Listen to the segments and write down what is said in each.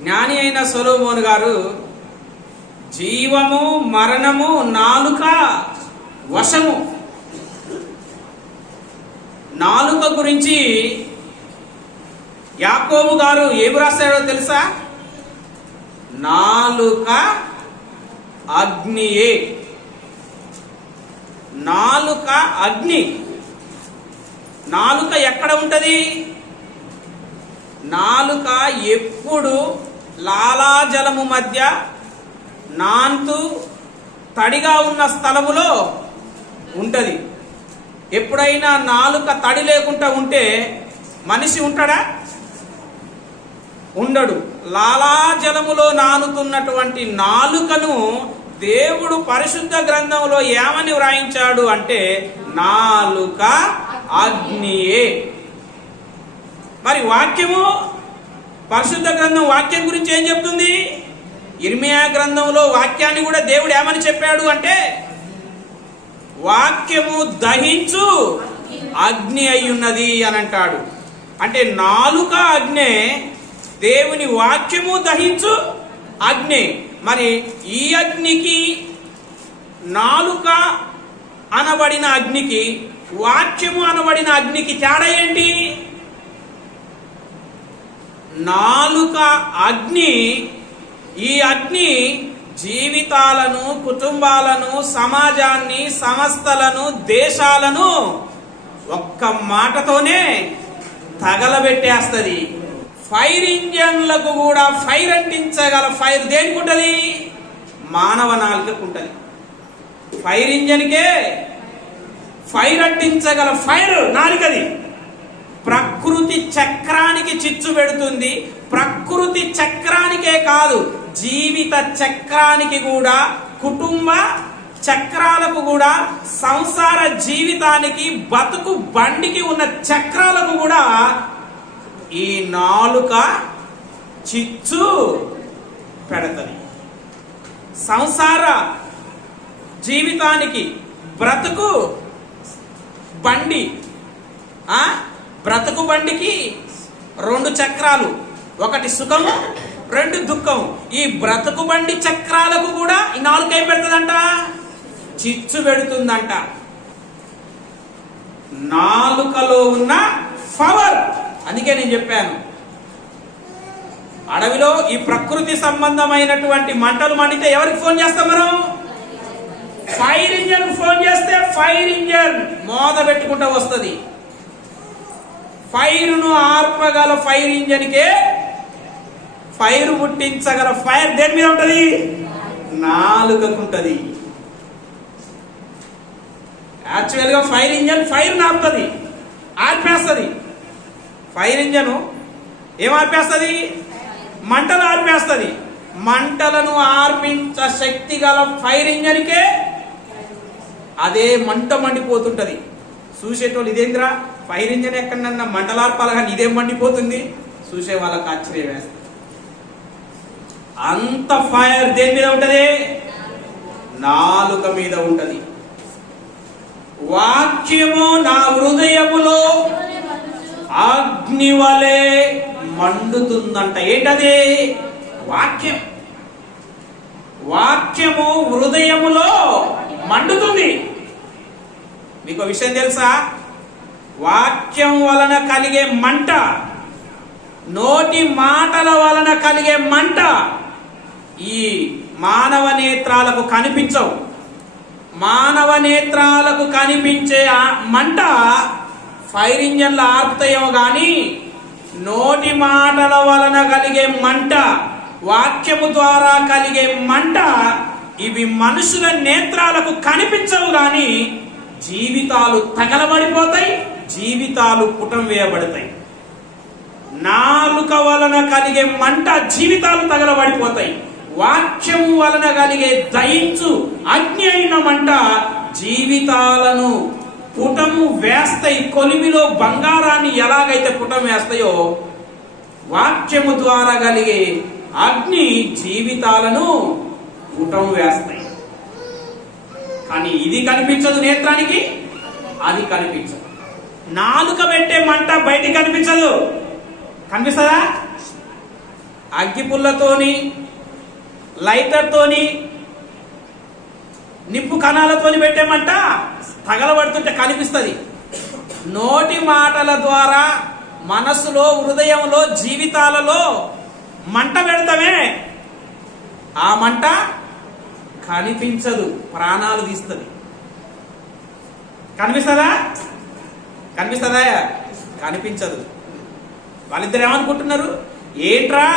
జ్ఞాని అయిన సొలొమోను గారు జీవము మరణము నాలుక వశము, నాలుక గురించి యాకోబు గారు ఏమి రాశాడో తెలుసా? నాలుక అగ్నియే. నాలుక అగ్ని. నాలుక ఎక్కడ ఉంటది? నాలుక ఎప్పుడు లాలాజలము మధ్య నాంతు తడిగా ఉన్న స్థలములో ఉంటది. ఎప్పుడైనా నాలుక తడి లేకుండా ఉంటే మనిషి ఉంటాడా? ఉండడు. లాలాజలములో నానుతున్నటువంటి నాలుకను దేవుడు పరిశుద్ధ గ్రంథంలో ఏమని వ్రాయించాడు అంటే నాలుక అగ్నియే. మరి వాక్యము, పరిశుద్ధ గ్రంథం వాక్యం గురించి ఏం చెప్తుంది? ఇర్మియా గ్రంథంలో వాక్యాన్ని కూడా దేవుడు ఏమని చెప్పాడు అంటే వాక్యము దహించు అగ్ని అయ్యున్నది అని అంటాడు. అంటే నాలుక అగ్నే, దేవుని వాక్యము దహించు అగ్ని. మరి ఈ అగ్నికి, నాలుక అనబడిన అగ్నికి, వాక్యము అనబడిన అగ్నికి తేడా ఏంటి? నాలుక అగ్ని, ఈ అగ్ని జీవితాలను, కుటుంబాలను, సమాజాన్ని, సంస్థలను, దేశాలను ఒక్క మాటతోనే తగలబెట్టేస్తుంది. ఫైర్ ఇంజన్లకు కూడా ఫైర్ అంటించగల ఫైర్ దేనికి ఉంటది? మానవ నాలుకకు ఉంటది. ఫైర్ ఇంజన్కే ఫైర్ అంటించగల ఫైర్ నాలుకది. ప్రకృతి చక్రానికి చిచ్చు పెడుతుంది. ప్రకృతి చక్రానికే కాదు, జీవిత చక్రానికి కూడా, కుటుంబ చక్రాలకు కూడా, సంసార జీవితానికి, బతుకు బండికి ఉన్న చక్రాలకు కూడా ఈ నాలుక చిచ్చు పెడతది. సంసార జీవితానికి, బ్రతుకు బండి, బ్రతుకు బండికి రెండు చక్రాలు, ఒకటి సుఖము, రెండు దుఃఖము. ఈ బ్రతుకు బండి చక్రాలకు కూడా ఈ నాలుక ఏం పెడుతుందంట? చిచ్చు పెడుతుందంట. నాలుకలో ఉన్న పవర్. అందుకే నేను చెప్పాను, అడవిలో ఈ ప్రకృతి సంబంధమైనటువంటి మంటలు మండితే ఎవరికి ఫోన్ చేస్తాం మనం? ఫైర్ ఇంజన్ ఫోన్ చేస్తే ఫైర్ ఇంజన్ మోద పెట్టుకుంటూ వస్తుంది. ఫైరును ఆర్పగల ఫైర్ ఇంజన్కే ఫైర్ పుట్టించగల ఫైర్ దేని మీద ఉంటది? నాలుకకు ఉంటది. యాక్చువల్ గా ఫైర్ ఇంజన్ ఫైర్ ఆర్పుతుంది, ఆర్పేస్తుంది. ఫైర్ ఇంజన్ ఏం ఆర్పేస్తుంది? మంటలు ఆర్పేస్తుంది. మంటలను ఆర్పించ శక్తి గల ఫైర్ ఇంజన్కే అదే మంట మండిపోతుంటది. చూసేటోళ్ళు ఇదేంద్రా ఫైర్ ఇంజన్ ఎక్కడన్నా మంటలార్పాల కానీ ఇదేం మండిపోతుంది, చూసే వాళ్ళకి ఆశ్చర్యం వేస్తుంది. అంత ఫైర్ దేని మీద ఉంటది? నాలుక మీద ఉంటది. వాక్యము నా హృదయములో అగ్ని వలె మండుతుందంట. ఏంటది? వాక్యం. వాక్యము హృదయములో మండుతుంది. మీకు విషయం తెలుసా? వాక్యం వలన కలిగే మంట, నోటి మాటల వలన కలిగే మంట ఈ మానవ నేత్రాలకు కనిపించవు. మానవ నేత్రాలకు కనిపించే మంట ఫైర్ ఇంజన్లు ఆర్పుతాయేమో గాని నోటి మాటల వలన కలిగే మంట, వాక్యము ద్వారా కలిగే మంట ఇవి మనుషుల నేత్రాలకు కనిపించవు గాని జీవితాలు తగలబడిపోతాయి, జీవితాలు పుటం వేయబడతాయి. నాలుక వలన కలిగే మంట జీవితాలు తగలబడిపోతాయి. వాక్యము వలన కలిగే దయించు అగ్ని అయిన మంట జీవితాలను పుటము వేస్తాయి. కొలిమిలో బంగారాన్ని ఎలాగైతే పుటం వేస్తాయో వాక్యము ద్వారా కలిగే అగ్ని జీవితాలను పుటం వేస్తాయి. కానీ ఇది కనిపించదు నేత్రానికి, అది కనిపించదు. నాలుక పెట్టే మంట బయటికి కనిపించదు. కనిపిస్తుందా? అగ్గిపుల్లతోని, లైటర్తోని, నిప్పు కణాలతోని పెట్టేమంట తగలబడుతుంటే కనిపిస్తుంది. నోటి మాటల ద్వారా మనసులో, హృదయంలో, జీవితాలలో మంట పెడతామే, ఆ మంట కనిపించదు, ప్రాణాలు తీస్తుంది. కనిపిస్తుందా? కనిపిస్తుందా? కనిపించదు. వాళ్ళిద్దరు ఏమనుకుంటున్నారు? ఏంట్రా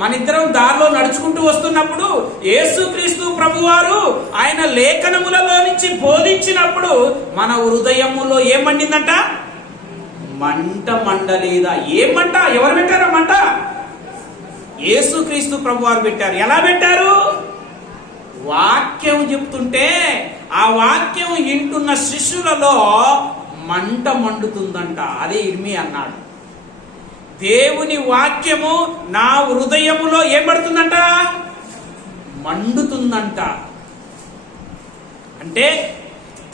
మన ఇద్దరం దారిలో నడుచుకుంటూ వస్తున్నప్పుడు యేసుక్రీస్తు ప్రభువారు ఆయన లేఖనములలో నుంచి బోధించినప్పుడు మన హృదయములో ఏం మండిందంట? మంట మండలేదా? ఏం మంట? ఎవరు పెట్టారా మంట? యేసుక్రీస్తు ప్రభువారు పెట్టారు. ఎలా పెట్టారు? వాక్యం చెప్తుంటే ఆ వాక్యం వింటున్న శిష్యులలో మంట మండుతుందంట. అదే ఇర్మియా అన్నాడు, దేవుని వాక్యము నా హృదయములో ఏం పడుతుందంట? మండుతుందంట. అంటే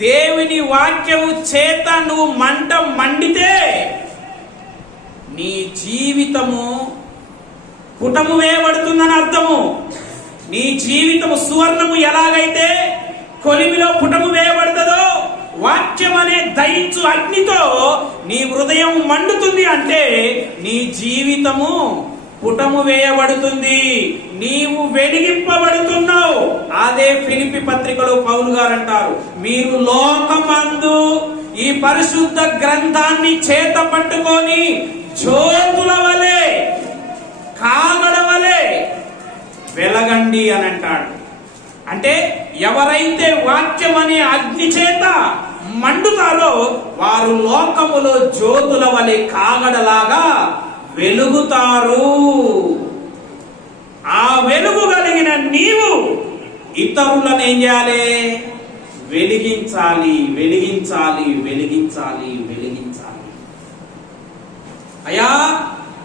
దేవుని వాక్యము చేత నువ్వు మంట మండితే నీ జీవితము పుటము వేయబడుతుందని అర్థము. నీ జీవితము సువర్ణము ఎలాగైతే కొలిమిలో పుటము వేయబడుతుందో, వాక్యం అనే దహించు అగ్నితో నీ హృదయం మండుతుంది. అంటే నీ జీవితము పుటము వేయబడుతుంది, నీవు వెలిగింపబడుతున్నావు. అదే ఫిలిప్పీ పత్రికలో పౌలు గారు అంటారు, మీరు లోకమందు ఈ పరిశుద్ధ గ్రంథాన్ని చేత పట్టుకొని జ్యోతుల వలె, కాగడ వలె వెలగండి అని అంటాడు. అంటే ఎవరైతే వాక్యం అనే అగ్ని చేత మండుతారో వారు లోకములో జ్యోతుల వలె కాగడలాగా వెలుగుతారు. ఆ వెలుగు కలిగిన నీవు ఇతరులను ఏం చేయాలి? వెలిగించాలి, వెలిగించాలి, వెలిగించాలి, వెలిగించాలి. అయ్యా,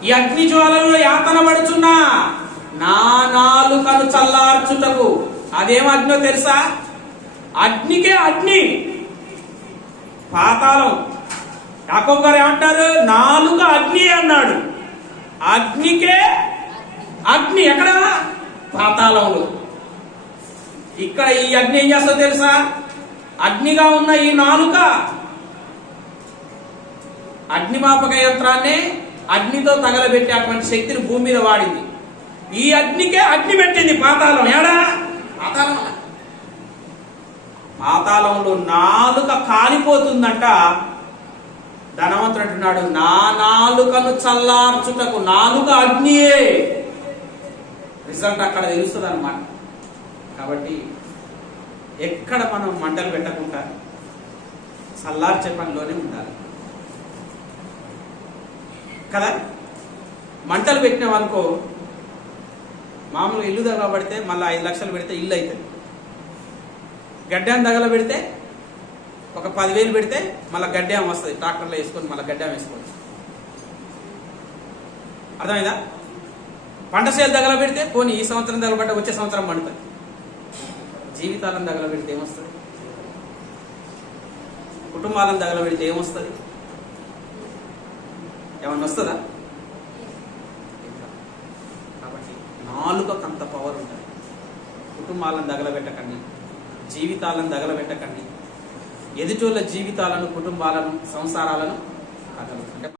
ఈ అగ్ని జ్వాలలో యాతన పడుచున్నా నా నాలుకను చల్లార్చుటకు. అదేం అగ్నో తెలుసా? అగ్నికే అగ్ని, పాతాళం. యాకోబు గారు ఏమంటారు? నాలుక అగ్ని అన్నాడు. అగ్నికే అగ్ని ఎక్కడ? పాతాళంలో. ఇక్కడ ఈ అగ్ని ఏం చేస్తా తెలుసా? అగ్నిగా ఉన్న ఈ నాలుక అగ్నిమాపక యంత్రాన్ని అగ్నితో తగలబెట్టే అటువంటి శక్తిని భూమి మీద వాడింది. ఈ అగ్నికే అగ్ని పెట్టింది పాతాళం. ఏడా? పాతాళం. పాతాళంలో నాలుక కాలిపోతుందంట. ధనవంతుడు అంటున్నాడు, నా నాలుకను చల్లార్చుటకు. నాలుక అగ్నియే. రిజల్ట్ అక్కడ తెలుస్తుంది అన్నమాట. కాబట్టి ఎక్కడ మనం మంటలు పెట్టకుండా చల్లార్చే పనిలోనే ఉండాలి కదా. మంటలు పెట్టినామనుకో, మామూలుగా ఇల్లు తగలబడితే మళ్ళీ 5 లక్షలు పెడితే ఇల్లు అవుతుంది. గడ్డాన్ని తగల పెడితే ఒక 10,000 పెడితే మళ్ళీ గడ్డాం వస్తుంది. ట్రాక్టర్లో వేసుకొని మళ్ళీ గడ్డాం వేసుకోవచ్చు. అర్థమైందా? పంట చేలు తగల పెడితే పోనీ ఈ సంవత్సరం తగలబడ్డ వచ్చే సంవత్సరం పండుతుంది. జీవితాలను తగల పెడితే ఏమొస్తుంది? కుటుంబాలను తగల పెడితే ఏమొస్తుంది? ఏమన్నా వస్తుందా? కాబట్టి నాలుకకు అంత పవర్ ఉంటుంది. కుటుంబాలను తగలబెట్టకండి, జీవితాలను తగలబెట్టకండి. ఎదుటోళ్ళ జీవితాలను, కుటుంబాలను, సంసారాలను